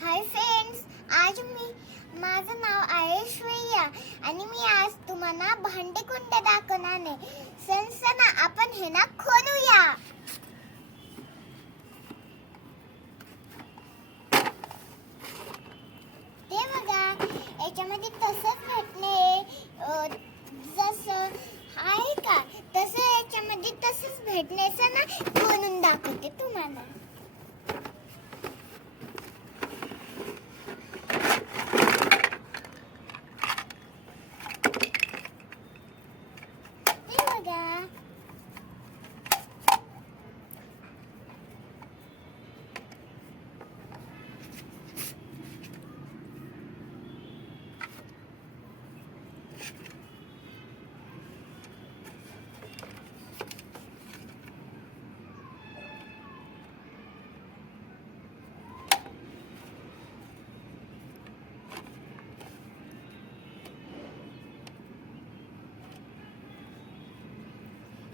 Hi friends, माझं नाव आहे श्रेया आणि मी आज तुम्हाला भांडेकुंड दाखवणार आहे. सनसना आपण हे ना खोलूया. ते बघा, याच्यामध्ये तसंच भेटणे जसं आहे का तसं याच्यामध्ये तसंच भेटण्याचं ना खोलून दाखवते तुम्हाला.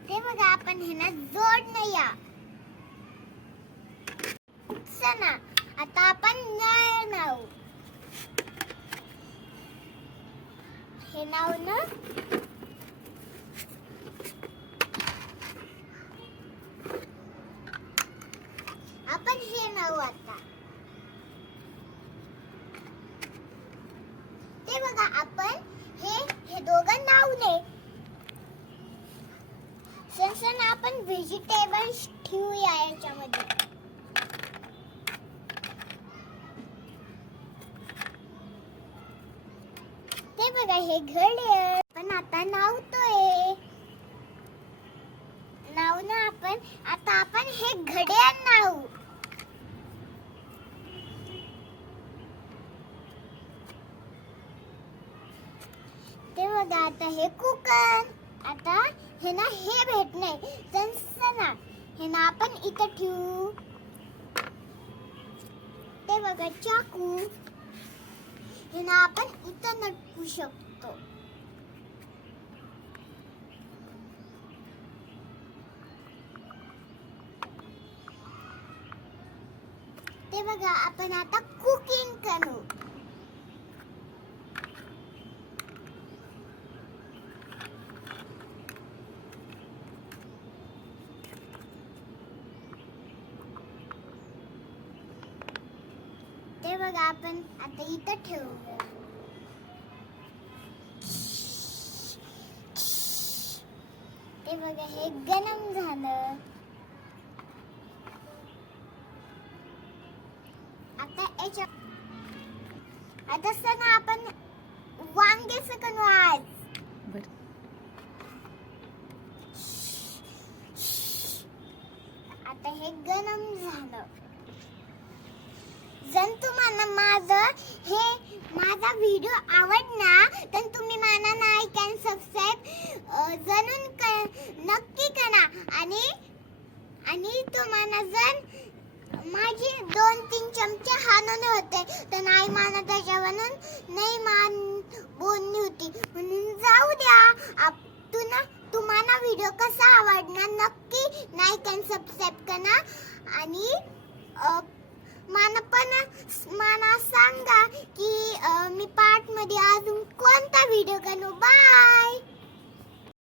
ते बघा, आपण हे ना जोडूया. चला आता आपण नळ लावू. हे नाव ना आपण हे नाव आता. ते बघा, आपण हे दोघं नावले. सनसना आपण व्हेजिटेबल्स ठेवूया याच्यामध्ये. ते बघा, हे घड्याळ पण आता नावतोय. नाव ना आपण हे घड्याळ नावू. ते बघा, आता हे कुकर. आता हे ना हे भेटणे सनसना. हे ना आपण इथं ठेवू. ते बघा, चाकू. हे ना आपण इथं नटवू शकतो. ते बघा, आपण आता कुकिंग करू. ते बघा, आपण आता इथं ठेवूया. ते बघा, हे गरम झालं. आता सगळं आपण वांग्याचं करू आज. आता हे गरम झालं. जर तुम्हाला माझा व्हिडिओ आवडला तर तुम्ही मला लाईक आणि सबस्क्राईब नक्की करा. आणि तुम्हाला जर माझी 2-3 चमचे हाणून होते तर नाही मला त्याच्यावरून नाही बोलणी होती. म्हणून जाऊ द्या. तुम्हाला व्हिडिओ कसा आवडला नक्की लाईक आणि सबस्क्राईब करा. आणि मला सांगा की मी पार्ट मध्ये अजून कोणता व्हिडिओ करू. बाय.